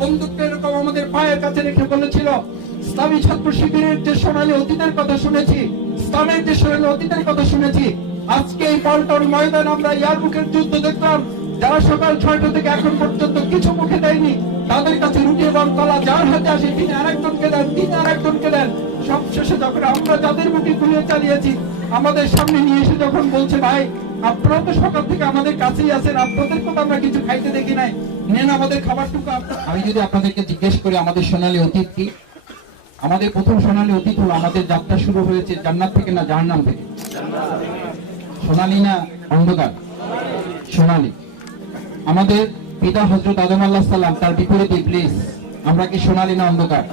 বন্দুকটা এরকম আমাদের পায়ের কাছে রেখে বলেছিল, ইসলামী ছাত্র শিবিরের যে সোনালী অতীতের কথা শুনেছি, ইসলামের যে সোনালী অতীতের কথা শুনেছি, আজকে এই পল্টন ময়দান আমরা ইয়ারমুকের যুদ্ধ দেখলাম। যারা সকাল 6টা থেকে এখন পর্যন্ত কিছু মুখে দেয়নি, তাদের কাছে রুটি এবং কলা যার হাতে আসে তিনি আরেকজনকে দেন, তিনি আরেকজনকে দেন। সবশেষে যখন আমরা যাদের মুখে গুলিয়ে চালিয়েছি, আমাদের সামনে নিয়ে এসে যখন বলছে, ভাই আপনারা তো সকাল থেকে আমাদের কাছেই আছেন, আপনাদেরকে তো আমরা কিছু খাইতে দেখি নাই, নেন আমাদের খাবারটুকু। আমি যদি আপনাদেরকে জিজ্ঞেস করি আমাদের সোনালী অতীত কি, আমাদের প্রথম সোনালী অতীত হলো আমাদের যাত্রা শুরু হয়েছে জান্নাত থেকে না জাহান্নাম থেকে? সোনালী না অন্ধকার? সোনালী। আমাদের পিতা হযরত আদম আলাইহিস সালাম, তার বিপরীতে ইবলিস। আমরা কি সোনালী না অন্ধকার?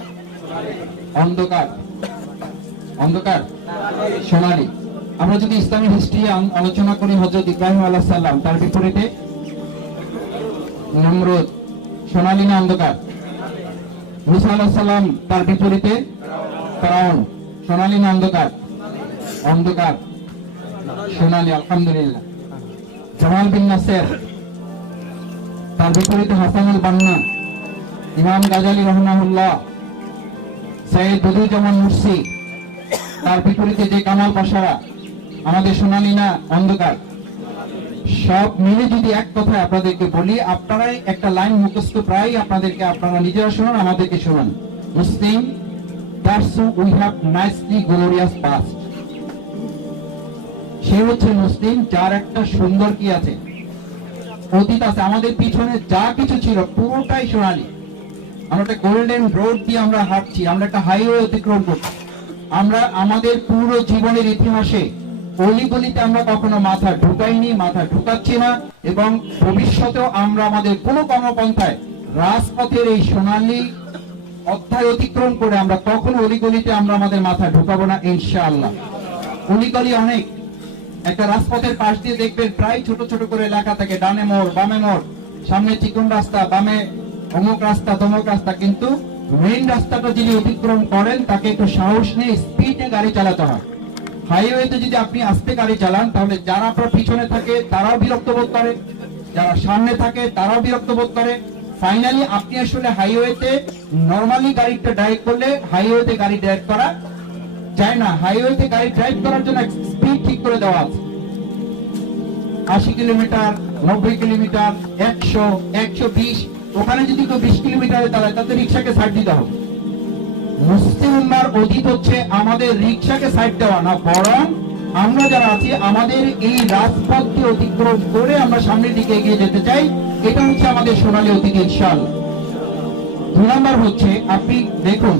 অন্ধকার। অন্ধকার, সোনালী। আমরা যদি ইসলামী হিস্ট্রি আলোচনা করি, হযরত ইব্রাহিম আলাইহিস সালাম, তার বিপরীতে নমরুদ। সোনালী না অন্ধকার? মুসা আলাইহিস সালাম, তার বিপরীতে ফিরআউন। সোনালী না অন্ধকার? অন্ধকার, সোনালী। আলহামদুলিল্লাহ। জামাল বিন নাসের, তার বিপরীতে হাসানুল বান্না, ইমাম গাজালি রহমাহুল্লাহ, সৈয়দ বদিউজ্জামান মুর্সি, তার বিপরীতে যে কামাল পাশারা। আমাদের সোনালী না অন্ধকার? সব মিলে যদি এক কথায় আপনাদেরকে বলি, আপনারাই একটা লাইন মুখস্থ প্রায় আপনাদেরকে, আপনারা নিজেরা শোনান, আমাদেরকে শোনান। মুসলিম, that's we have nicely glorious past. সে হচ্ছে মুসলিম যার একটা সুন্দর কি আছে, অতীত আছে। আমাদের পিছনে যা কিছু ছিল পুরোটাই সোনালী। আমরা একটা গোল্ডেন রোড দিয়ে আমরা হাঁটছি, আমরা একটা হাইওয়ে অতিক্রম করছি। আমরা আমাদের পুরো জীবনের ইতিহাসে অলিগলিতে আমরা কখনো মাথা ঢুকাইনি, মাথা ঢুকাচ্ছি না, এবং ভবিষ্যতেও আমরা আমাদের কোনো কর্মপন্থায় রাজপথের এই সোনালী অধ্যায় অতিক্রম করে আমরা কখনো অলিগলিতে আমরা আমাদের মাথা ঢুকাবো না, ইনশাআল্লাহ। অলিগলি অনেক, একটা রাজপথের পাশ দিয়ে দেখবেন প্রায় ছোট ছোট করে লেখা থাকে, ডানে মোড়, বামে মোড়, সামনে চিকন রাস্তা, বামে অমুক রাস্তা, তমুক রাস্তা। কিন্তু মেইন রাস্তাটা যিনি অতিক্রম করেন তাকে একটু সাহস নিয়ে স্পিডে গাড়ি চালাতে হয়। হাইওয়েতে যদি আপনি আস্তে গাড়ি চালান, তাহলে যারা আপনার পিছনে থাকে তারাও বিরক্ত বোধ করে, যারা সামনে থাকে তারাও বিরক্ত বোধ করে। ফাইনালি আপনি আসলে হাইওয়েতে নরমালি গাড়িটা ড্রাইভ করলে হাইওয়েতে গাড়ি ড্রাইভ করা যায় না। হাইওয়েতে গাড়ি ড্রাইভ করার জন্য স্পিড ঠিক করে দেওয়া আছে, 80 কিলোমিটার, 90 কিলোমিটার, 100, 120। ওখানে যদি কেউ 20 কিলোমিটারে চালায় তাতে রিক্সাকে সাইড দিতে হবে। মুসলিম উম্মাহর অতীত হচ্ছে আমাদের রিক্সাকে সাইড দেওয়া না, বরং আমরা যারা আছি আমাদের এই রাজপথকে অতিক্রম করে আমরা সামনের দিকে এগিয়ে যেতে চাই। এটা হচ্ছে আমাদের সোনালী অতীত, ইনশাআল্লাহ। 2 নাম্বার হচ্ছে, আপনি দেখুন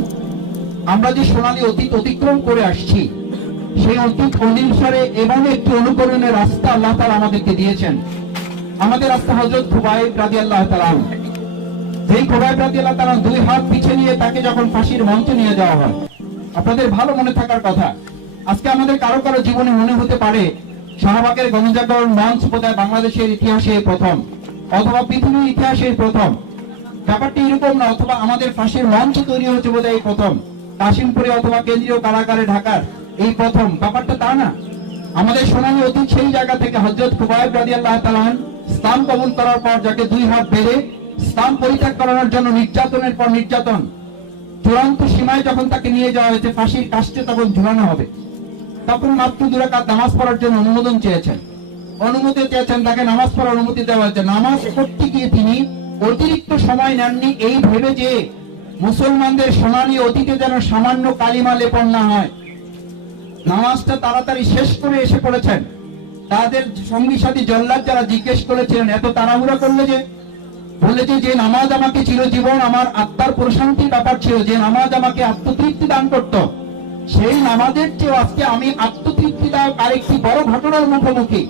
আমরা যে সোনালী অতীত অতিক্রম করে আসছি, সেই অতীত অনুসারে এমন একটি অনুকরণের রাস্তা আল্লাহ তাআলা আমাদেরকে দিয়েছেন। আমাদের রাস্তা হযরত খুবাইব রাদিয়াল্লাহু তাআলা, যেই খুবাইব রাদিয়াল্লাহু তাআলা 2 হাত পিছে নিয়ে তাকে যখন ফাঁসির মঞ্চে নিয়ে যাওয়া হয়, আপনাদের ভালো মনে থাকার কথা, আজকে আমাদের কারো কারো জীবনে মনে হতে পারে শাহবাগের গণজাগরণ মঞ্চ বোধহয় বাংলাদেশের ইতিহাসে প্রথম, অথবা পৃথিবীর ইতিহাসে প্রথম। ব্যাপারটি এরকম না, অথবা আমাদের ফাঁসির মঞ্চ তৈরি হয়েছে বোধহয় এই প্রথম, কাশিমপুরে অথবা কেন্দ্রীয় কারাগারে ঢাকার এই প্রথম। ব্যাপারটা তা না। আমাদের সোনালী অতীত সেই জায়গা থেকে হযরত খুবাইব রাদিয়াল্লাহু তাআলা ইসলাম কবুল করার পর যাকে 2 হাত বেঁধে ইসলাম পরিত্যাগ করানোর জন্য নির্যাতনের পর নির্যাতন, চূড়ান্ত সীমায় যখন তাকে নিয়ে যাওয়া হয়েছে ফাঁসির কাস্টে তখন ঝুলানো হবে, তখন মাত্র 2 রাকাত নামাজ পড়ার জন্য অনুমোদন চেয়েছেন, তাকে নামাজ পড়ার অনুমতি দেওয়া হয়েছে। নামাজ পড়তে গিয়ে তিনি অতিরিক্ত সময় নেননি, এই ভেবে যে মুসলমানদের সোনালী অতীতে যেন সামান্য কালিমা লেপন না হয়। নামাজটা তাড়াতাড়ি শেষ করে এসে পড়েছেন। তাদের সঙ্গী সাথী জল্লাদ যারা জিজ্ঞেস করেছিলেন, এত তাড়াহুড়া করলে যে? বলেছে যে নামাজ আমাকে চিরজীবন আমার আত্মার প্রশান্তির ব্যাপার ছিল, যে নামাজ আমাকে আত্মতৃপ্তি দান করত, সেই নামাজের চেয়ে আজকে আমি আত্মতৃপ্তিদায়ক আরেকটি বড় ঘটনার মুখোমুখি।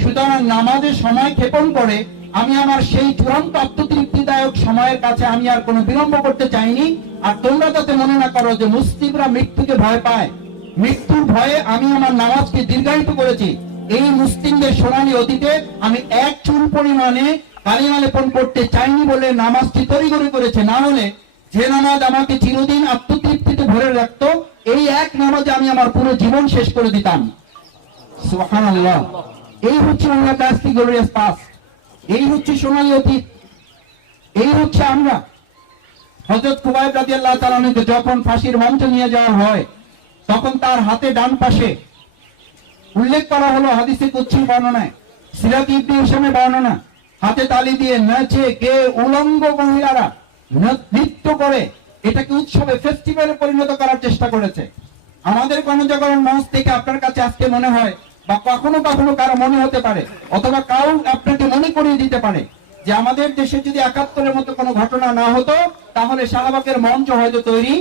সুতরাং নামাজের সময় ক্ষেপণ করে আমি আমার সেই চূড়ান্ত আত্মতৃপ্তিদায়ক সময়ের কাছে আমি আর কোনো বিলম্ব করতে চাইনি। আর তোমরা যাতে মনে না করো যে মুসলিমরা মৃত্যুকে ভয় পায়, মৃত্যুর ভয়ে আমি আমার নামাজকে দীর্ঘায়িত করেছি। এই মুসলিমদের সোনালী অতীতে আমি 1 চুল পরিমাণে কালিমা লেপন করতে চাইনি বলে নামাজটি তড়িঘড়ি করেছে। না হলে যে নামাজ আমাকে চিরদিন আত্মতৃপ্তিতে ভরে রাখতো, এই এক নামাজে আমি আমার পুরো জীবন শেষ করে দিতাম। সুবহানাল্লাহ। এই হচ্ছে আমরা গ্লোরিয়াস পাস, এই হচ্ছে সোনালী অতীত, এই হচ্ছে আমরা। হযরত খুবাইব রাদিয়াল্লাহু তাআলা আনহুকে যখন ফাঁসির মঞ্চে নিয়ে যাওয়া হয়, তখন তার হাতে ডান পাশে উল্লেখ করা হলো হাদিসে কুদসির বর্ণনায়, সিরাত ইবনে হিশামের বর্ণনা, হাতে তালি দিয়ে নাচে গে উলঙ্গ মহিলারা নৃত্য করে এটাকে উৎসবে ফেস্টিভ্যালে পরিণত করার চেষ্টা করেছে। আমাদের গণজাগরণ মঞ্চ থেকে আপনার কাছে আজকে মনে হয়, বা কখনো কখনো কারো মনে হতে পারে, অথবা কাউ আপনাকে মনে করিয়ে দিতে পারে যে আমাদের দেশে যদি ৭১-এর মতো কোনো ঘটনা না হতো তাহলে শাহবাগের মঞ্চ হয়তো তৈরি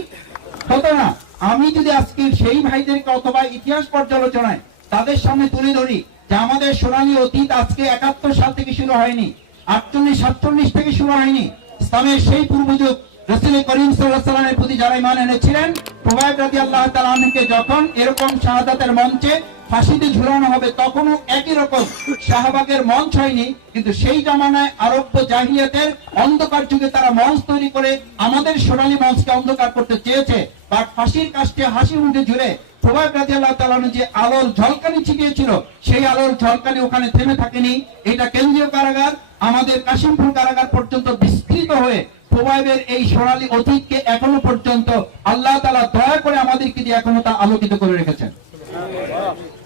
হতো না। আমি যদি আজকে সেই ভাইদেরকে অথবা ইতিহাস পর্যালোচনায় তাদের সামনে তুলে ধরি যে আমাদের সোনালী অতীত আজকে ৭১ সাল থেকে শুরু হয়নি, ৪৮-৪৭ থেকে শুরু হয়নি। ইসলামের সেই পূর্বযুগ রাসূল করিম সাল্লাল্লাহু আলাইহি ওয়াসাল্লামের প্রতি যারা ঈমান এনেছিলেন, খুবাইব রাদিয়াল্লাহু তাআলা আনহুকে যখন এরকম শাহাদাতের মঞ্চে ফাঁসিতে ঝুলানো হবে তখনও একই রকম শাহবাগের মঞ্চ হয়নি, কিন্তু সেই জামানায় আরব্য জাহিলিয়াতের অন্ধকার যুগে তারা মঞ্চ তৈরি করে আমাদের সোনালী মঞ্চকে অন্ধকার করতে চেয়েছে। বাট ফাঁসির কাষ্টে হাসি মুখে ঝুলে খুবাইব রাদিয়াল্লাহু তাআলা আনহু যে আলোর ঝলকানি ছিটিয়েছিল, সেই আলোর ঝলকানি ওখানে থেমে থাকেনি। এটা কেন্দ্রীয় কারাগার আমাদের কাশিমপুর কারাগার পর্যন্ত বিস্তৃত হয়ে খুবাইবের এই সোনালী অতীতকে এখনো পর্যন্ত আল্লাহ তাআলা দয়া করে আমাদেরকে দিয়ে এখনো তা আলোকিত করে রেখেছেন।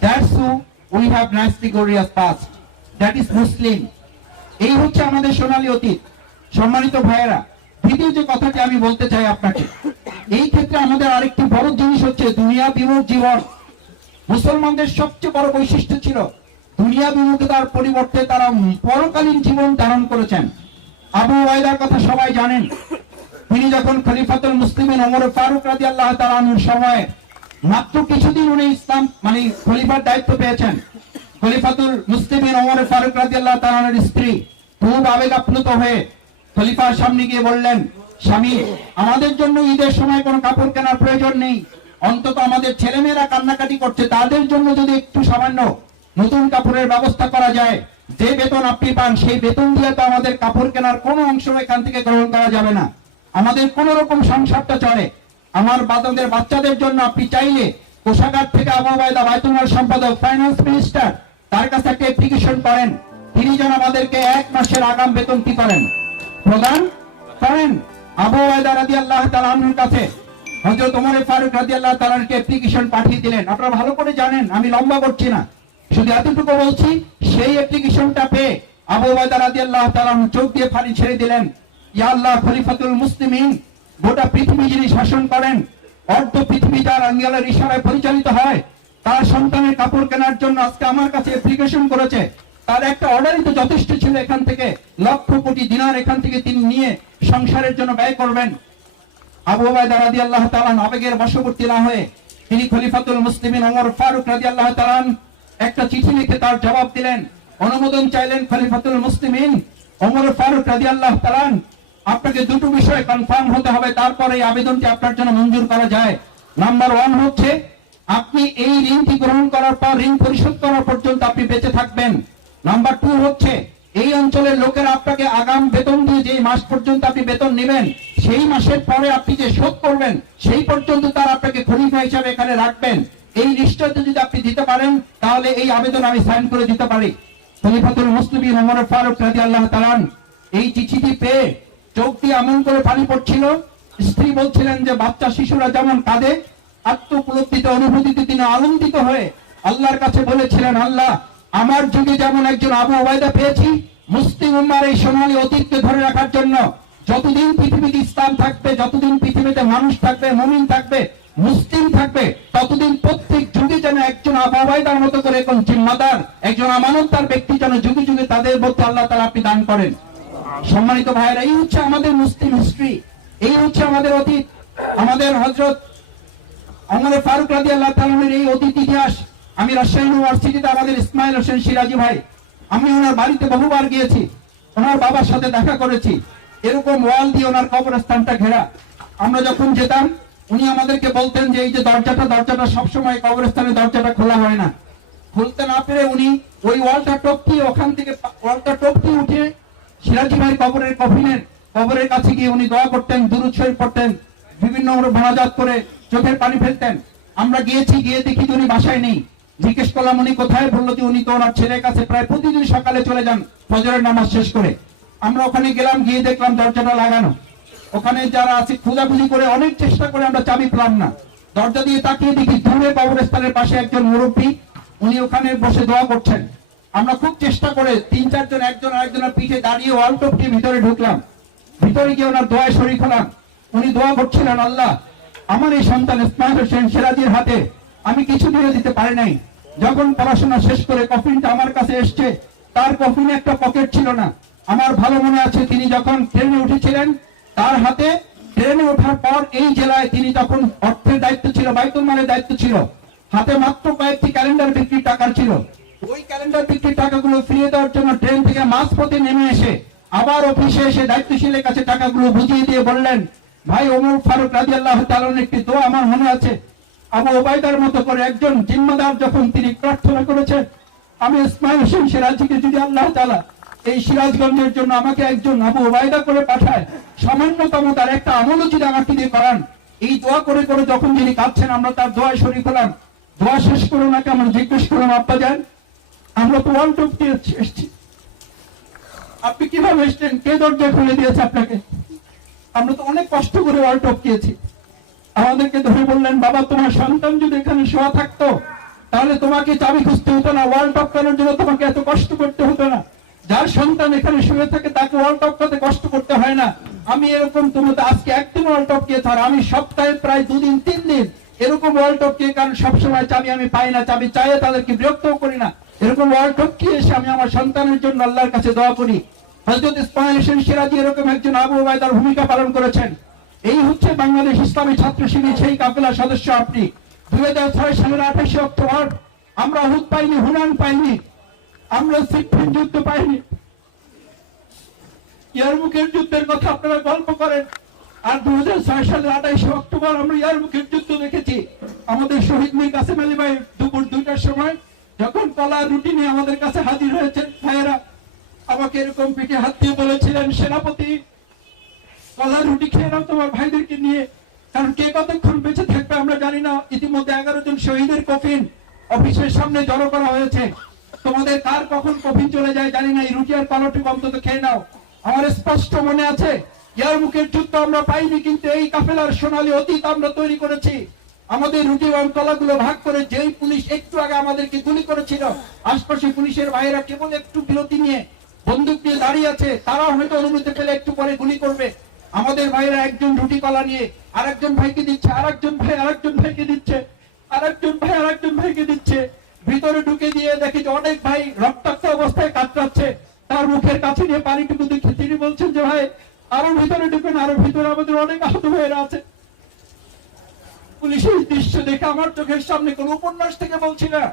That's who we have nicely glorious past. That is Muslim. এই হচ্ছে আমাদের সোনালী অতীত। সম্মানিত ভাইয়েরা, দ্বিতীয় যে কথাটি আমি বলতে চাই আপনাকে, এই ক্ষেত্রে আমাদের আরেকটি বড় জিনিস হচ্ছে দুনিয়া বিমুখ জীবন। মুসলমানদের সবচেয়ে বড় বৈশিষ্ট্য ছিল দুনিয়া বিমুখতার পরিবর্তে তারা পরকালীন জীবন ধারণ করেছেন। আবু উবাইদার কথা সবাই জানেন। তিনি যখন খলিফাতুল মুসলিমিন ওমর ফারুক রাদিয়াল্লাহু তাআলা আনহুর সময়ে মাত্র কিছুদিন উনি ইসলাম খলিফার দায়িত্ব পেয়েছেন, খলিফাতুল মুসলিমিন ওমর ফারুক রাদিয়াল্লাহু তাআলা আনহুর স্ত্রী খুব আবেগাপ্লুত হয়ে খলিফার সামনে গিয়ে বললেন, স্বামী, আমাদের জন্য ঈদের সময় কোনো কাপড় কেনার প্রয়োজন নেই, অন্তত আমাদের ছেলেমেয়েরা কান্নাকাটি করছে, তাদের জন্য যদি একটু সামান্য নতুন কাপড়ের ব্যবস্থা করা যায়, যে বেতন আপনি পান সেই বেতন দিয়ে তো আমাদের কাপড় কেনার কোনো অংশ এখান থেকে গ্রহণ করা যাবে না, আমাদের কোন রকম সংসারটা চলে। আমার বাচ্চাদের জন্য আপনি চাইলে কোষাগার থেকে আবু উবাইদা বাইতুল মাল সম্পাদক ফাইন্যান্স মিনিস্টার তার কাছে একটা অ্যাপ্লিকেশন করেন, তিনি যেন আমাদেরকে ১ মাসের আগাম বেতন কি করেন, প্রদান করেন। আবু উবাইদা রাদিয়াল্লাহু তাআলা আনহুর কাছে হযরত ওমর ফারুক রাদিয়াল্লাহু তাআলা আনহুকে অ্যাপ্লিকেশন পাঠিয়ে দিলেন। আপনারা ভালো করে জানেন, আমি লম্বা করছি না, শুধু এতটুকু বলছি, সেই অ্যাপ্লিকেশনটা পেয়ে আবু উবাইদা রাদিয়াল্লাহু তাআলা আনহু চোখ দিয়ে পানি ছেড়ে দিলেন, ইয়া আল্লাহ, খলিফাতুল মুসলিমিন, গোটা পৃথিবী যিনি শাসন করেন, অর্ধ পৃথিবী যার আঙ্গেলের ইশারায় পরিচালিত হয়, তার সন্তানের কাপড় কেনার জন্য আজকে আমার কাছে অ্যাপ্লিকেশন করেছে, তার একটা অর্ডারই তো যথেষ্ট ছিল, এখান থেকে লক্ষ কোটি দিনার এখান থেকে তিনি নিয়ে সংসারের জন্য ব্যয় করবেন। আবু উবাইদা রাদিয়াল্লাহু তাআলা আবেগের বশবর্তী না হয়ে তিনি খলিফাতুল মুসলিমিন ওমর ফারুক রাদিয়াল্লাহু তাআলা একটা চিঠি লিখে তার জবাব দিলেন, অনুমোদন চাইলেন খলিফাতুল মুসলিমিন ওমর ফারুক রাদিয়াল্লাহু তাআলা, আপনাকে দুটো বিষয় কনফার্ম হতে হবে, তারপরে এই আবেদনটি আপনার জন্য মঞ্জুর করা যায়। নাম্বার 1 হচ্ছে আপনি এই ঋণটি গ্রহণ করার পর ঋণ পরিশোধ করার পর্যন্ত আপনি বেঁচে থাকবেন। নাম্বার 2 হচ্ছে এই অঞ্চলের লোকেরা আপনাকে আগাম বেতন দিয়ে যে মাস পর্যন্ত আপনি বেতন নেবেন, সেই মাসের পরে আপনি যে শোধ করবেন সেই পর্যন্ত তার আপনাকে খলিফা হিসাবে এখানে রাখবেন। এই নিশ্চয়তা যদি আপনি দিতে পারেন তাহলে এই আবেদন আমি সাইন করে দিতে পারি। খলিফাতুল মুসলিমিন ওমর ফারুক রাদিয়াল্লাহু তাআলা এই চিঠিটি পেয়ে চোখ দিয়ে এমন করে পানি পড়ছিল, স্ত্রী বলছিলেন যে বাচ্চা শিশুরা যেমন কাঁদে, আত্মোপলব্ধিতে অনুভূতিতে তিনি আনন্দিত হয়ে আল্লাহর কাছে বলেছিলেন, আল্লাহ, আমার যুগে যেমন একজন আবু উবাইদা পেয়েছি, মুসলিম উম্মার এই সোনালী অতীতকে ধরে রাখার জন্য যতদিন পৃথিবীতে ইসলাম থাকবে, যতদিন পৃথিবীতে মানুষ থাকবে, মুমিন থাকবে, মুসলিম থাকবে, ততদিন প্রত্যেক যুগে যেন একজন আবু উবাইদার মতো করে একজন জিম্মাদার, একজন আমানতদার ব্যক্তি যেন যুগে যুগে তাদের মধ্যে আল্লাহ তাআলা আপনি দান করেন। সম্মানিত ভাইয়েরা, এই হচ্ছে আমাদের মুসলিম হিস্ট্রি, এই হচ্ছে আমাদের অতীত, আমাদের হযরত ওমর ফারুক রাদিয়াল্লাহু তাআলা এর এই অতীত ইতিহাস। আমি রাজশাহী ইউনিভার্সিটিতে আমাদের ইসমাইল হোসেন সিরাজি ভাই, আমি ওনার বাড়িতে বহুবার গিয়েছি, ওনার বাবার সাথে দেখা করেছি, এরকম ওয়াল দিয়ে ওনার কবরস্থানটা ঘেরা। আমরা যখন যেতাম উনি আমাদেরকে বলতেন যে এই যে দরজাটা সবসময় কবরস্থানের দরজাটা খোলা হয় না, খুলতে না পেরে উনি ওই ওয়ালটা টপকিয়ে ওখান থেকে ওয়ালটা টপকিয়ে উঠে সিরাজি ভাই কবরের কাছে গিয়ে উনি দোয়া করতেন, দুরূদ শরীফ পড়তেন, বিভিন্ন মোনাজাত করে চোখের পানি ফেলতেন। আমরা গিয়েছি, গিয়ে দেখি উনি বাসায় নেই। জিজ্ঞেস করলাম উনি কোথায়, বললো যে উনি তো ওনার ছেলের কাছে প্রায় প্রতিদিন সকালে চলে যান ফজরের নামাজ শেষ করে। আমরা ওখানে গেলাম, গিয়ে দেখলাম দরজাটা লাগানো। ওখানে যারা আছে খোঁজাখুঁজি করে অনেক চেষ্টা করে আমরা চাবি পেলাম না। দরজা দিয়ে তাকিয়ে দেখি দূরে কবরস্থানের পাশে একজন মুরব্বী, উনি ওখানে বসে দোয়া করছেন। আমরা খুব চেষ্টা করে 3-4 জন একজন আরেকজনের পিঠে দাঁড়িয়ে ওয়াল টপকে ভিতরে ঢুকলাম। ভিতরে গিয়ে ওনার দোয়ায় শরীক হলাম। উনি দোয়া করছিলেন, আল্লাহ আমার এই সন্তান ইসমাইল হোসেন সিরাজীর হাতে আমি কিছু দিয়ে দিতে পারি নাই। যখন পড়াশোনা শেষ করে কফিনটা আমার কাছে এসছে, তার কফিনে একটা পকেট ছিল না। আমার ভালো মনে আছে তিনি যখন ট্রেনে উঠেছিলেন, তার হাতে ট্রেনে ওঠার পর এই জেলায় তিনি তখন অর্থের দায়িত্ব ছিল, বাইতুল মালের দায়িত্ব ছিল, হাতে মাত্র কয়েকটি ক্যালেন্ডার বিক্রির টাকা ছিল। ওই ক্যালেন্ডার বিক্রির টাকাগুলো ফিরিয়ে দেওয়ার জন্য ট্রেন থেকে মাঝপথে নেমে এসে আবার অফিসে এসে দায়িত্বশীলের কাছে টাকাগুলো বুঝিয়ে দিয়ে বললেন, ভাই ওমর ফারুক রাদিয়াল্লাহু তাআলার একটি দোয়া আমার মনে আছে। আবু ওবায়দার মতো করে একজন জিম্মাদার যখন তিনি প্রার্থনা করেছেন, আমি ইসমাইল হোসেন সিরাজীকে যদি আল্লাহ তাআলা এই সিরাজগঞ্জের জন্য আমাকে একজন আবু ওবায়দা করে পাঠায়, সামান্যতম তার একটা আমলও যদি আমাকে দিয়ে করান, এই দোয়া করে করে যখন যিনি কাঁদছেন আমরা তার দোয়ায় শরীক হলাম। দোয়া শেষ করে ওনাকে আমরা জিজ্ঞেস করলাম, আব্বা যান আমরা তো ওয়াল টপকে এসেছি, আপনি কিভাবে এসছেন? কে দরজা খুলে দিয়েছে আপনাকে? আমরা তো অনেক কষ্ট করে ওয়াল টপকিয়েছি। আমাদেরকে ধরে বললেন, বাবা তোমার সন্তান যদি এখানে শোয়া থাকতো তাহলে তোমাকে চাবি খুঁজতে হতো না, ওয়াল টপকানোর জন্য তোমাকে এত কষ্ট করতে হতো না। যার সন্তান এখানে শুয়ে থাকে তাকে ওয়াল টপকাতে কষ্ট করতে হয় না। আমি এরকম তোমাদের আজকে একদিন ওয়াল টপকিয়ে থার, আমি সপ্তাহে প্রায় 2 দিন 3 দিন এরকম ওয়াল টপকিয়ে, কারণ সবসময় চাবি আমি পাই না, চাবি চাইয়ে তাদেরকে বিরক্তও করি না, এরকম ওয়াল টপকিয়ে এসে আমি আমার সন্তানের জন্য আল্লাহর কাছে দোয়া করি। হযরত ইসমাইল হোসেন সিরাজী এরকম একজন আবু ওবায়দার ভূমিকা পালন করেছেন। এই হচ্ছে বাংলাদেশ ইসলামী ছাত্র শিবির সেই কাফেলার সদস্য আপনি। 2006 সালের 28 অক্টোবর আমরা উহুদ পাইনি, হুনান পাইনি, আমরা সিফিন যুদ্ধ পাইনি, ইয়ারমুকের যুদ্ধের কথা আপনারা গল্প করেন। আর 2006 সালের 28 অক্টোবর আমরা ইয়ারমুকের যুদ্ধ দেখেছি। আমাদের শহীদ মীর কাসেম আলী ভাই দুপুর 2টার সময় যখন কলা রুটি নিয়ে আমাদের কাছে হাজির হয়েছেন, ভাইয়েরা আমাকে এরকম পিঠে হাত দিয়ে বলেছিলেন, সেনাপতি কলা রুটি খেয়ে নাও তোমার ভাইদেরকে নিয়ে, কারণ কে কতক্ষণ বেঁচে থাকবে আমরা জানি না। ইতিমধ্যে 11 জন শহীদের কফিন অফিসের সামনে জড়ো করা হয়েছে, তোমাদের কার কখন কফিন চলে যায় জানি না, এই রুটি আর কলাটি অন্তত খেয়ে নাও। আমার স্পষ্ট মনে আছে ইয়ারমুকের যুদ্ধ আমরা পাইনি, কিন্তু এই কাফেলার সোনালী অতীত আমরা তৈরি করেছি। আমাদের রুটি এবং কলাগুলো ভাগ করে যেই পুলিশ একটু আগে আমাদেরকে গুলি করেছিল, আশপাশে পুলিশের ভাইয়েরা কেবল একটু বিরতি নিয়ে বন্দুক নিয়ে দাঁড়িয়ে আছে, তারাও হয়তো অনুমতি পেলে একটু পরে গুলি করবে। আমাদের ভাইয়েরা একজন রুটি কলা নিয়ে আরেকজন ভাইকে দিচ্ছে, আরেকজন ভাই আরেকজন ভাইকে দিচ্ছে, আরেকজন ভাই আরেকজন ভাইকে দিচ্ছে। ভিতরে ঢুকে দিয়ে দেখি যে অনেক ভাই রক্তাক্ত অবস্থায় কাতরাচ্ছে, তার মুখের কাছে নিয়ে পানিটুকু দেখে তিনি বলছেন যে ভাই আরো ভিতরে ঢুকেন, আরো ভিতরে আমাদের অনেক আহত ভাইয়েরা আছে। পুলিশের দৃশ্য দেখে আমার চোখের সামনে কোন উপন্যাস থেকে বলছি না,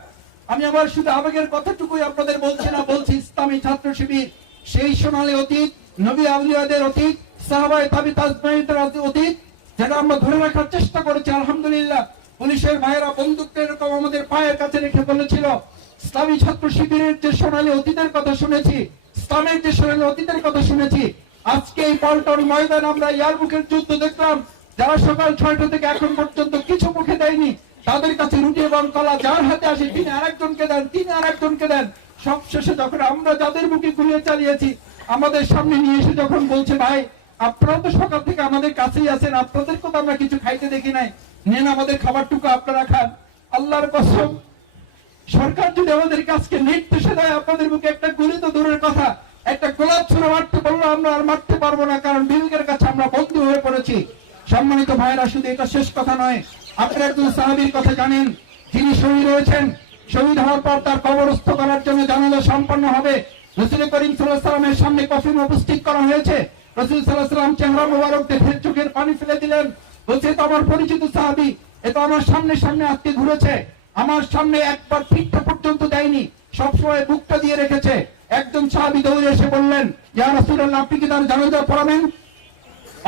আমি আমার শুধু আবেগের কথাটুকুই আপনাদের বলছি না, বলছি ইসলামী ছাত্র শিবির সেই সোনালী অতীত, নবী আউলিয়াদের অতীত, সাহাবায়ে তাবি তাজমাইনদের অতীত, যেটা আমরা ধরে রাখার চেষ্টা করেছি। আলহামদুলিল্লাহ পুলিশের ভাইয়েরা বন্দুকটা এরকম আমাদের পায়ের কাছে রেখে বলেছিল, ইসলামী ছাত্র শিবিরের যে সোনালী অতীতের কথা শুনেছি, ইসলামের যে সোনালী অতীতের কথা শুনেছি, আজকে এই পল্টন ময়দান আমরা ইয়ারমুকের যুদ্ধ দেখলাম, যারা সকাল 6টা থেকে এখন পর্যন্ত কিছু মুখে দেয়নি, তাদের কাছে রুটি এবং কলা যার হাতে আসে তিনি আরেকজনকে দেন, তিনি আরেকজনকে দেন। সবশেষে যখন আমরা যাদের মুখে গুলিয়ে চালিয়েছি, আমাদের সামনে নিয়ে এসে যখন বলছে, ভাই আপনারা তো সকাল থেকে আমাদের কাছেই আছেন, আপনাদেরকে তো আমরা কিছু খাইতে দেখি নাই, নেন আমাদের খাবারটুকু আপনারা খান। আল্লাহর কসম, সরকার যদি আমাদের কাছকে নির্দেশে দেয় আপনাদের মুখে একটা গুলি তো দূরের কথা, একটা গোলাপ ছুঁড়ে মারতে বললো আমরা আর মারতে পারবো না, কারণ বিবেকের কাছে আমরা বন্দী হয়ে পড়েছি। সম্মানিত ভাইরা, শুধু এটা শেষ কথা নয়, আপনারা একজন সাহাবীর কথা জানেন যিনি শহীদ হয়েছেন। শহীদ হওয়ার পর তার কবরস্থ করার জন্য জানাজা সম্পন্ন হবে। রাসূল করিম সাল্লাল্লাহু আলাইহি ওয়াসাল্লামের সামনে কফিন উপস্থিত করা হয়েছে। রাসূল সাল্লাল্লাহু আলাইহি ওয়াসাল্লাম চেহারা মোবারক দেখে চোখের পানি ফেলে দিলেন, বলছে তো আমার পরিচিত সাহাবী, এটা আমার সামনে সামনে আজকে ঘুরেছে, আমার সামনে একবার পিঠটা পর্যন্ত দেয়নি, সবসময় বুকটা দিয়ে রেখেছে। একজন সাহাবী দৌড়ে এসে বললেন, ইয়া রাসূলুল্লাহ আপনি কি তার জানাজা পড়াবেন?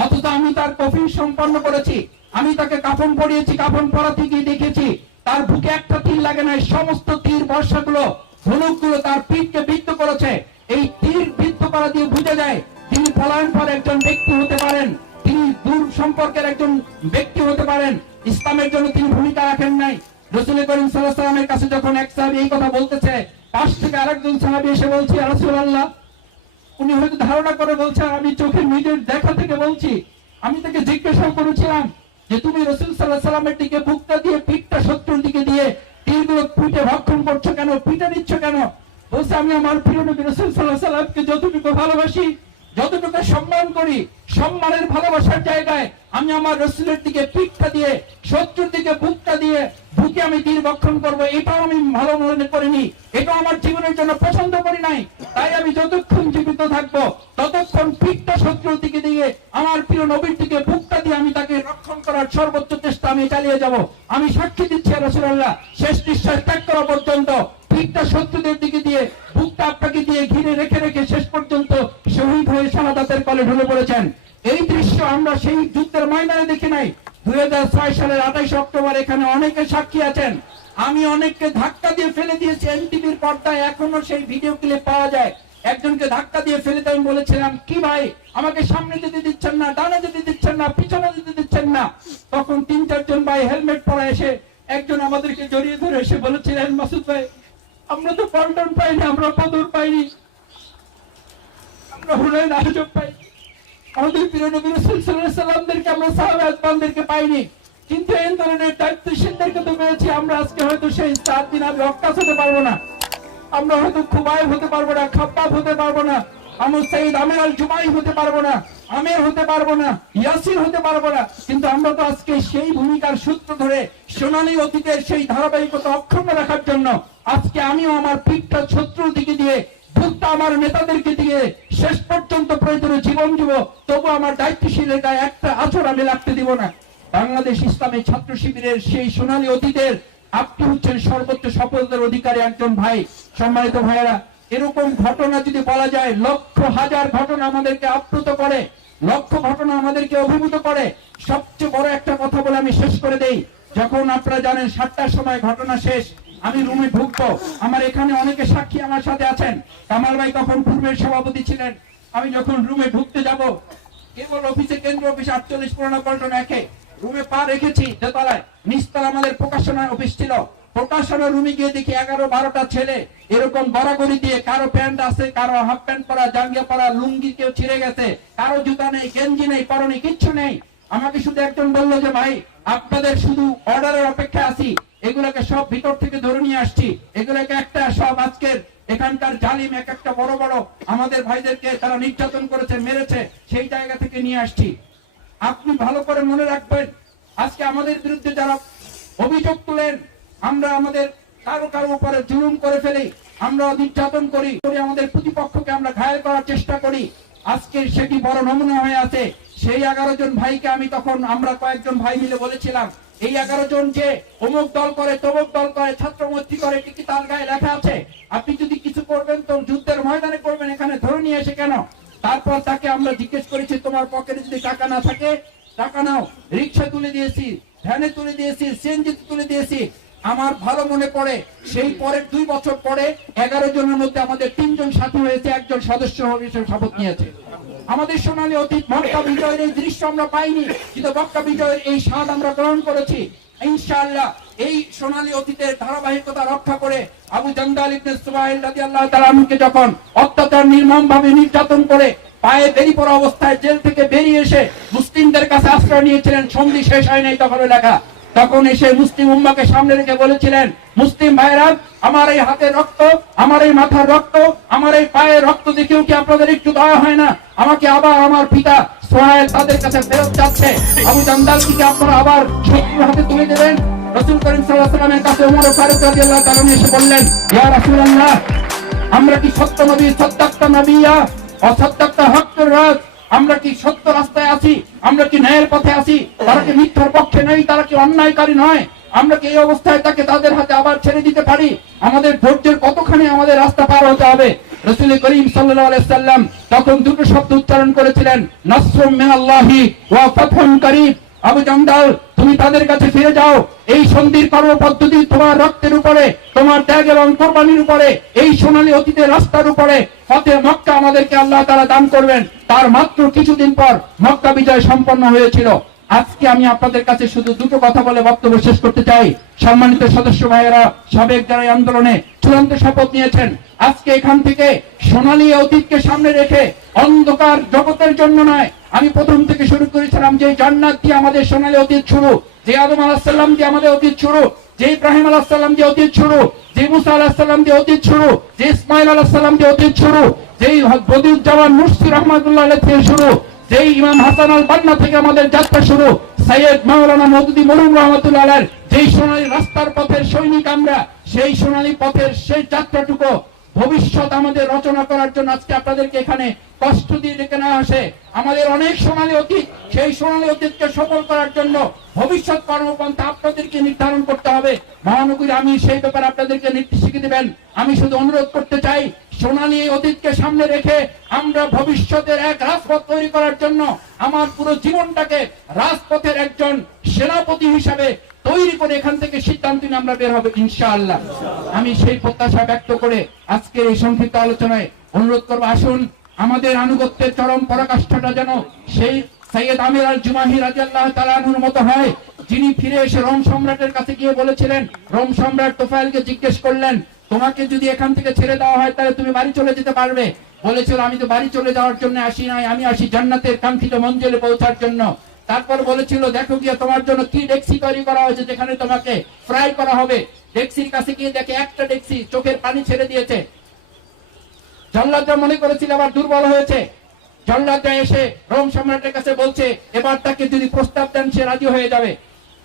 অথচ আমি তার কফিন সম্পন্ন করেছি, আমি তাকে কাফন পরিয়েছি, কাফন পরাতে গিয়ে দেখেছি তার বুকে একটা তীর লাগে নাই, সমস্ত তীর বর্ষাগুলো ধনুকগুলো তার পিঠকে বিদ্ধ করেছে। এই তীর বিদ্ধ করা দিয়ে বুঝে যায় তিনি পলায়ন পর একজন ব্যক্তি হতে পারেন, তিনি দূর সম্পর্কের একজন ব্যক্তি হতে পারেন, ইসলামের জন্য তিনি ভূমিকা রাখেন নাই। রাসূল করিম সাল্লাল্লাহু আলাইহি ওয়াসাল্লামের কাছে যখন এক সাহাবী এই কথা বলতেছে, পাশ থেকে আরেকজন সাহাবী এসে বলছে, ইয়া রাসূলুল্লাহ, উনি হয়তো ধারণা করে বলছে আমি চোখে নিজের দেখা থেকে বলছি, আমি তাকে জিজ্ঞাসা করেছিলাম যে তুমি রাসূল সাল্লাল্লাহু আলাইহি সাল্লামের দিকে বুকটা দিয়ে পিঠটা শত্রুর দিকে দিয়ে তীরগুলো পিঠে ভক্ষণ করছো কেন, পিঠে দিচ্ছ কেন? বলছে আমি আমার প্রিয় নবী রাসূল সাল্লাল্লাহু আলাইহি সাল্লামকে যতটুকু ভালোবাসি, যতটুকু সম্মান করি, সম্মানের ভালোবাসার জায়গায় আমি আমার রাসূলের দিকে পিঠটা দিয়ে শত্রুর দিকে বুকটা দিয়ে বুকে আমি তীর বক্ষণ করবো, এটাও আমি ভালো মনে করিনি, এটা আমার জীবনের জন্য পছন্দ করি নাই। তাই আমি যতক্ষণ জীবিত থাকবো ততক্ষণ পিঠটা শত্রুর দিকে দিয়ে আমার প্রিয় নবীর দিকে বুকটা দিয়ে আমি তাকে রক্ষণ করার সর্বোচ্চ চেষ্টা আমি চালিয়ে যাব। আমি সাক্ষী দিচ্ছি রাসূলুল্লাহ শেষ নিঃশ্বাস ত্যাগ করা পর্যন্ত পিঠটা শত্রুদের দিকে দিয়ে বুকটা আপনাকে দিয়ে ঘিরে রেখে রেখে শেষ পর্যন্ত শহীদ হয়ে শাহাদাতের কলে ঢলে পড়েছেন। এই দৃশ্য আমরা সেই যুদ্ধের ময়দানে দেখি নাই। 2006 সালের 28 অক্টোবর এখানে অনেকে সাক্ষী আছেন। আমি অনেককে ধাক্কা দিয়ে ফেলে দিয়েছি, এনটিভির পর্দায় এখনো সেই ভিডিও ক্লিপ পাওয়া যায়। একজনকে ধাক্কা দিয়ে ফেলে দিয়ে আমি বলেছিলাম কি ভাই আমাকে সামনে যেতে দিচ্ছেন না, ডানে যেতে দিচ্ছেন না, পিছনে যেতে দিচ্ছেন না। তখন 3-4 জন ভাই হেলমেট পরা এসে একজন আমাদেরকে জড়িয়ে ধরে এসে বলেছিলেন মাসুদ ভাই আমরা তো পল্টন পাইনি, আমরা বদর পাইনি, আমরা হুনাইন আজব পাইনি, আমাদের প্রিয় নবী রাসূল সাল্লাল্লাহু আলাইহি সাল্লামদেরকে আমরা সাহাবা আজমানদেরকে পাইনি, কিন্তু এই ধরনের দায়িত্বশীলদেরকে তো পেয়েছি। আমরা আজকে হয়তো সেই 4 দিন আমি অক্কাস হতে পারবো না, আমরা হয়তো খুবাইব হতে পারবো না, খাব্বাব হতে পারবো না, আমর সাইদ আমির আল জুমাই হতে পারবো না, আমির হতে পারবো না, ইয়াসির হতে পারবো না, কিন্তু আমরা তো আজকে সেই ভূমিকার সূত্র ধরে সোনালী অতীতের সেই ধারাবাহিকতা অক্ষুণ্ণ রাখার জন্য আজকে আমিও আমার পিঠটা শত্রুর দিকে দিয়ে বুকটা আমার নেতাদেরকে দিয়ে শেষ পর্যন্ত প্রয়োজনে জীবন দিব, তবু আমার দায়িত্বশীলের গায়ে একটা আঁচড় আমি লাগতে দিব না। বাংলাদেশ ইসলামী ছাত্র শিবিরের সেই সোনালী অতীতের আপনি হচ্ছেন সর্বোচ্চ সফলতার অধিকারী একজন ভাই। সম্মানিত ভাইয়েরা, এরকম ঘটনা যদি বলা যায় লক্ষ হাজার ঘটনা আমাদেরকে আপ্লুত করে, লক্ষ ঘটনা আমাদেরকে অভিভূত করে। সবচেয়ে বড় একটা কথা বলে আমি শেষ করে দেই। যখন আপনারা জানেন 7টার সময় ঘটনা শেষ, আমি রুমে ঢুকবো, আমার এখানে অনেকে সাক্ষী আমার সাথে আছেন, কামাল ভাই তখন পূর্বের সভাপতি ছিলেন। আমি যখন রুমে ঢুকতে যাব কেবল অফিসে, কেন্দ্র অফিসে 48 পুরানো পল্টন 1-এ রুমে পা রেখেছি, দোতলায় নিচতলা আমাদের প্রকাশনা অফিস ছিল। প্রকাশনা রুমে গিয়ে দেখি 11-12টা ছেলে এরকম গড়াগড়ি দিয়ে, কারো প্যান্ট আছে, কারো হাফ প্যান্ট পরা, জাঙ্গিয়া পরা, লুঙ্গি কেউ ছিঁড়ে গেছে, কারো জুতা নেই, গেঞ্জি নেই, পরনে কিচ্ছু নেই। আমাকে শুধু একজন বললো যে ভাই আপনাদের শুধু অর্ডারের অপেক্ষা আছি, এগুলোকে সব ভিতর থেকে ধরে নিয়ে আসছি, এগুলোকে একটা সব আজকের এখানকার জালিম এক একটা বড় বড় আমাদের ভাইদেরকে তারা নির্যাতন করেছে, মেরেছে, সেই জায়গা থেকে নিয়ে আসছি। আপনি ভালো করে মনে রাখবেন, আজকে আমাদের বিরুদ্ধে যারা অভিযোগ তুলেন, আমরা আমাদের কারো কারো উপরে জুলুম করে ফেলি, আমরা নির্যাতন করি, আমাদের প্রতিপক্ষকে আমরা ঘায়েল করার চেষ্টা করি। আজকে সেটি বড় নমুনা হয়ে আছে। সেই 11 জন ভাইকে আমি তখন আমরা কয়েকজন ভাই মিলে বলেছিলাম এই 11 জন যে অমুক দল করে, তমুক দল করে, ছাত্র মৈত্রী করে, কি তার গায়ে লেখা আছে, আপনি যদি কিছু করবেন তো যুদ্ধের ময়দানে করবেন, এখানে ধরে নিয়ে এসে কেন? তারপর তাকে আমরা জিজ্ঞেস করেছি তোমার পকেটে যদি টাকা না থাকে টাকা নাও। রিক্সা তুলে দিয়েছি, ভ্যানে তুলে দিয়েছি, সিএনজি তুলে দিয়েছি। আমার ভালো মনে পড়ে সেই পরের 2 বছর পরে 11 জনের মধ্যে আমাদের 3 জন সাথী হয়েছে, একজন সদস্য হিসেবে শপথ নিয়েছে। আমাদের সোনালী অতীত মক্কা বিজয়ের এই দৃশ্য আমরা পাইনি, কিন্তু মক্কা বিজয়ের এই স্বাদ আমরা গ্রহণ করেছি। ইনশাআল্লাহ এই সোনালী অতীতের ধারাবাহিকতা রক্ষা করে আবু জান্দাল ইবনে সুবাইল রাদিয়াল্লাহু তাআলা আনহুকে যখন অত্যাচার নির্মমভাবে নির্যাতন করে পায়ে বেরি পড়া অবস্থায় জেল থেকে বেরিয়ে এসে মুসলিমদের কাছে আশ্রয় নিয়েছিলেন, সন্ধি শেষ হয় নাই তখন লেখা, তখন এসে মুসলিম উম্মাকে সামনে রেখে বলেছিলেন মুসলিম ভাইরা আমার এই হাতের রক্ত, আমার এই মাথার রক্ত, আমার এই পায়ের রক্ত দেখেও কি আপনাদের একটু দয়া হয় না? আমাকে আবার আমার পিতা সোহেল তাদের কাছে ফেরত যাচ্ছে, আবু জান্দালকে আপনারা আবার শত্রুর হাতে তুলে দেবেন। রাসূল করিম সাল্লাল্লাহু আলাইহি ওয়াসাল্লামের কাছে ওমর ফারুক রাদিয়াল্লাহু তাআলা এসে বললেন ইয়া রাসূলুল্লাহ আমরা কি সত্য নবী, সত্যাক্তা নবিয়া, অসত্যাক্তা হকের রাজ, আমরা কি সত্য রাস্তায় আছি, আমরা কি ন্যায়ের পথে আছি, তারা কি মিথ্যার পক্ষে নেই, তারা কি অন্যায়কারী নয়? আমরা কি এই অবস্থায় তাকে তাদের হাতে আবার ছেড়ে দিতে পারি? আমাদের ধৈর্যের কতখানি আমাদের রাস্তা পার হতে হবে? রাসূল করিম সাল্লাল্লাহু আলাইহি সাল্লাম তখন দুটো শব্দ উচ্চারণ করেছিলেন, নাসরুম মিনাল্লাহি ওয়া ফাতহুন কারীব। আবু জান্দাল তুমি তাদের কাছে ফিরে যাও, এই সন্ধির কর্মপদ্ধতি তোমার রক্তের উপরে, তোমার ত্যাগ এবং কোরবানির উপরে, এই সোনালী অতীতের রাস্তার উপরে ফতে মক্কা আমাদেরকে আল্লাহ তাআলা দান করবেন। তার মাত্র কিছুদিন পর মক্কা বিজয় সম্পন্ন হয়েছিল। আজকে আমি আপনাদের কাছে শুধু দুটো কথা বলে বক্তব্য শেষ করতে চাই। সম্মানিত সদস্য ভাইয়েরা, সাবেক যারা আন্দোলনে চূড়ান্ত শপথ নিয়েছেন, আজকে এখান থেকে সোনালী অতীতকে সামনে রেখে অন্ধকার জগতের জন্য নয়, আমি প্রথম থেকে শুরু করেছিলাম যে জান্নাত দিয়ে আমাদের সোনালী অতীত শুরু, যে আদম আলাইহিস সালাম দিয়ে আমাদের অতীত শুরু, যে ইব্রাহিম আলাইহিস সালাম দিয়ে অতীত শুরু, যে মুসা আলাইহিস সালাম দিয়ে অতীত শুরু, যে ইসমাইল আলাইহিস সালাম দিয়ে অতীত শুরু, যেই বদিউজ্জামান মুর্শিদ রাহমাতুল্লাহ আলাইহি থেকে শুরু, যেই ইমাম হাসান আল বান্না থেকে আমাদের যাত্রা শুরু, সৈয়দ মাওলানা মওদুদী মরহুম রাহমাতুল্লাহ আলাইহি, যেই সোনালী রাস্তার পথের সৈনিক আমরা, সেই সোনালী পথের সেই যাত্রাটুকু ভবিষ্যৎ আমাদের রচনা করার জন্য আজকে আপনাদেরকে এখানে কষ্ট দিয়ে ডেকে নেওয়া আসে। আমাদের অনেক সোনালী অতীত, সেই সোনালী অতীতকে সফল করার জন্য ভবিষ্যৎ কর্মপন্থা আপনাদেরকে নির্ধারণ করতে হবে। মহানগরী আমি সেই ব্যাপারে আপনাদেরকে নির্দেশিকা দিবেন। আমি শুধু অনুরোধ করতে চাই, সোনালী অতীতকে সামনে রেখে আমরা ভবিষ্যতের এক রাজপথ তৈরি করার জন্য আমার পুরো জীবনটাকে রাজপথের একজন সেনাপতি হিসাবে তৈরি করে এখান থেকে সিদ্ধান্ত নিয়ে আমরা বের হবে ইনশাআল্লাহ। আমি সেই প্রত্যাশা ব্যক্ত করে আজকের এই সংক্ষিপ্ত আলোচনায় অনুরোধ করবো, আসুন আমাদের আনুগত্যের চরম পরাকাষ্ঠাটা যেন সেই সৈয়দ আমির আল জুমাহি রাদিয়াল্লাহু তাআলা আনহুর মতো হয়, যিনি ফিরে এসে রোম সম্রাটের কাছে গিয়ে বলেছিলেন, রোম সম্রাট তোফায়েলকে জিজ্ঞেস করলেন, তোমাকে যদি এখান থেকে ছেড়ে দেওয়া হয় তাহলে তুমি বাড়ি চলে যেতে পারবে? বলেছিল, আমি তো বাড়ি চলে যাওয়ার জন্য আসি নাই, আমি আসি জান্নাতের কাঙ্ক্ষিত মঞ্জিলে পৌঁছার জন্য। তারপর বলেছিল, দেখো গিয়ে তোমার জন্য কি ডেক্সি তৈরি করা হয়েছে, যেখানে তোমাকে ফ্রাই করা হবে। ডেক্সির কাছে গিয়ে দেখে একটা ডেক্সি চোখের পানি ছেড়ে দিয়েছে। জল্লাদরা মনে করেছিল আবার দুর্বল হয়েছে। জল্লাদরা এসে রোম সম্রাটের কাছে বলছে, এবার তাকে যদি প্রস্তাব দেন সে রাজি হয়ে যাবে।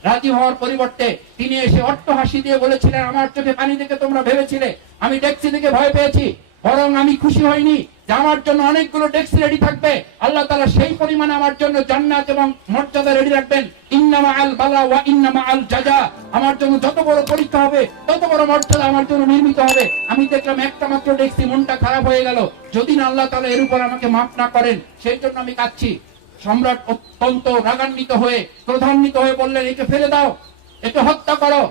রাজি হওয়ার পরিবর্তে তিনি এসে অট্ট হাসি দিয়ে বলেছিলেন, আমার চোখে পানি দেখে তোমরা ভেবেছিলে আমি ডেক্সি দেখে ভয় পেয়েছি, বরং আমি খুশি হইনি যে আমার জন্য অনেকগুলো ডেক্সি রেডি থাকবে। আল্লাহ তাআলা সেই পরিমাণে আমার জন্য জান্নাত এবং মর্যাদা রেডি রাখবেন। ইন্নামা আল বালা ওয়া ইন্নামা আল জাজা, আমার জন্য যত বড় পরীক্ষা হবে তত বড় মর্যাদা আমার জন্য নির্মিত হবে। আমি দেখলাম একটা মাত্র ডেক্সি, মনটা খারাপ হয়ে গেল। যদি না আল্লাহ তাআলা এর উপর আমাকে মাফ না করেন, সেই জন্য আমি কাঁদছি। সম্রাট অত্যন্ত রাগান্বিত হয়ে ক্রোধান্বিত হয়ে বললেন, একে ফেলে দাও, একে হত্যা করো,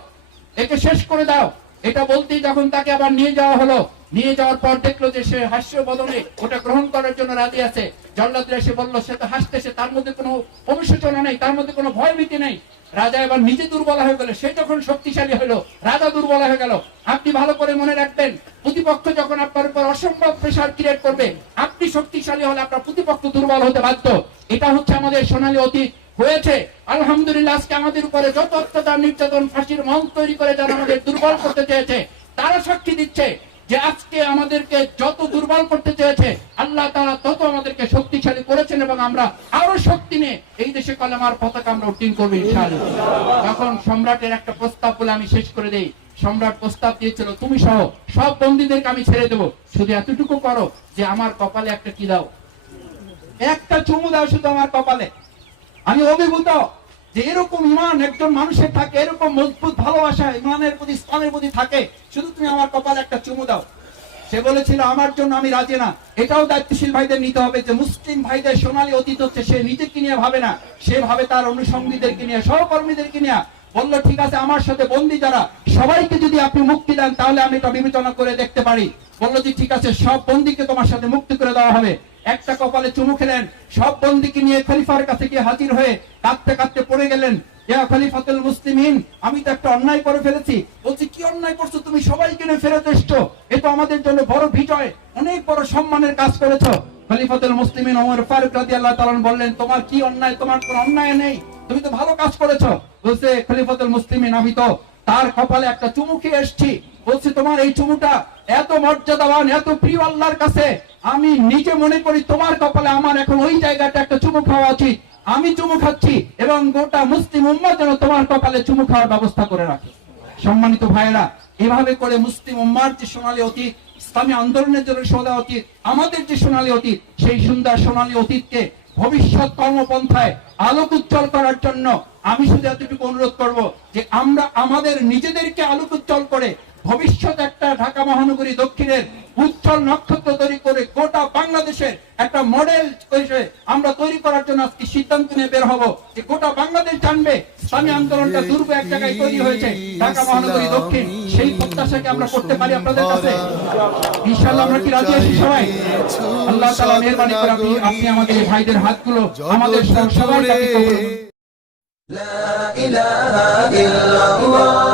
একে শেষ করে দাও। এটা বলতেই যখন তাকে আবার নিয়ে যাওয়া হলো, নিয়ে যাওয়ার পর দেখলো যে সে হাস্য বদনে ওটা গ্রহণ করার জন্য রাজি আছে। জল্লাদরা এসে বললো, সে তো হাসতেছে, তার মধ্যে কোনো অনুশোচনা নেই, তার মধ্যে কোনো ভয়ভীতি নেই। রাজা এবার নিজে দুর্বল হয়ে গেল, সে যখন শক্তিশালী হলো রাজা দুর্বল হয়ে গেল। আপনি ভালো করে মনে রাখবেন, প্রতিপক্ষ যখন আপনার উপর অসম্ভব প্রেসার ক্রিয়েট করবে, আপনি শক্তিশালী হলে আপনার প্রতিপক্ষ দুর্বল হতে বাধ্য। এটা হচ্ছে আমাদের সোনালী অতীত হয়েছে। আলহামদুলিল্লাহ, আজকে আমাদের উপরে যত অত্যাচার নির্যাতন ফাঁসির মঞ্চ তৈরি করে যারা আমাদের দুর্বল করতে চেয়েছে, তারা সাক্ষী দিচ্ছে যে আজকে আমাদেরকে যত দুর্বল করতে চেয়েছে আল্লাহ তাআলা তত আমাদেরকে শক্তিশালী করেছেন, এবং আমরা আরো শক্তি নিয়ে এই দেশে কলেমার পতাকা আমরা উত্তীর্ণ করবো ইনশাআল্লাহ। তখন সম্রাটের একটা প্রস্তাব বলে আমি শেষ করে দেই। সম্রাট প্রস্তাব দিয়েছিল, তুমি সহ সব বন্দীদেরকে আমি ছেড়ে দেবো, শুধু এতটুকু করো যে আমার কপালে একটা কি দাও, একটা চুমু দাও শুধু আমার কপালে। আমি অভিভূত যে এরকম ইমান একজন মানুষের থাকে, এরকম মজবুত ভালোবাসা ইমানের প্রতি ইসলামের প্রতি থাকে, শুধু তুমি আমার কপালে একটা চুমু দাও। সে বলেছিল, আমার জন্য আমি রাজি না। এটাও দায়িত্বশীল ভাইদের নিতে হবে যে মুসলিম ভাইদের সোনালী অতীত হচ্ছে সে নিজেকে নিয়ে ভাবে না, সে ভাবে তার অনুষঙ্গীদেরকে নিয়ে, সহকর্মীদেরকে নিয়ে। বললো, ঠিক আছে, আমার সাথে বন্দী যারা সবাইকে যদি আপনি মুক্তি দেন তাহলে আমি এটা বিবেচনা করে দেখতে পারি। বললো যে ঠিক আছে, সব বন্দীকে তোমার সাথে মুক্তি করে দেওয়া হবে। একটা কপালে চুমু খেলেন, সব বন্দীকে নিয়ে খলিফার কাছে গিয়ে হাজির হয়ে কাঁদতে কাঁদতে পড়ে গেলেন, ইয়া খলিফাতুল মুসলিমিন, আমি তো একটা অন্যায় করে ফেলেছি। বলছি, কি অন্যায় করছো তুমি? সবাইকে নিয়ে ফেরত এসছো, এটা আমাদের জন্য বড় বিজয়, অনেক বড় সম্মানের কাজ করেছো। খলিফাতুল মুসলিমিন ওমর ফারুক রাদিয়াল্লাহু তাআলা বললেন, তোমার কি অন্যায়? তোমার কোনো অন্যায় নেই, তুমি তো ভালো কাজ করেছো। বলছে খলিফাতুল মুসলিমিন, আমি তো তার কপালে একটা চুমু খেয়ে এসেছি। বলছে, তোমার এই চুমুটা এত মর্যাদাবান, এত প্রিয় আল্লাহর কাছে, আমি নিজে মনে করি তোমার কপালে আমার এখন ওই জায়গাটা একটা চুমু খাওয়া উচিত। আমি চুমু খাচ্ছি এবং গোটা মুসলিম উম্মাহ যেন তোমার কপালে চুমু খাওয়ার ব্যবস্থা করে রাখে। সম্মানিত ভাইয়েরা, এভাবে করে মুসলিম উম্মাহর যে সোনালী অতীত, ইসলামী আন্দোলনের জন্য সোনালী অতীত, আমাদের যে সোনালী অতীত, সেই সুন্দর সোনালী অতীতকে ভবিষ্যৎ কর্মপন্থায় আলোক উজ্জ্বল করার জন্য আমি শুধু এতটুকু অনুরোধ করব যে আমরা আমাদের নিজেদেরকে আলোক উজ্জ্বল করে ভবিষ্যৎ একটা ঢাকা মহানগরী দক্ষিণের উজ্জ্বল নক্ষত্র তৈরি করে গোটা বাংলাদেশের একটা মডেল হিসেবে আমরা তৈরি করার জন্য আজকে সিদ্ধান্ত নিয়ে বের হব যে গোটা বাংলাদেশ জানবে ইসলামী আন্দোলনটা দুর্গ এক জায়গায় তৈরি হয়েছে, ঢাকা মহানগরী দক্ষিণ। সেই প্রত্যাশাকে আমরা করতে পারি আপনাদের কাছে ইনশাআল্লাহ। আমরা কি রাজি আছি সবাই? আল্লাহ তাআলা মেহেরবানি করে আপনি আমাদের ভাইদের হাতগুলো আমাদের সবাইকে কবুল করুন। লা ইলাহা ইল্লাল্লাহ।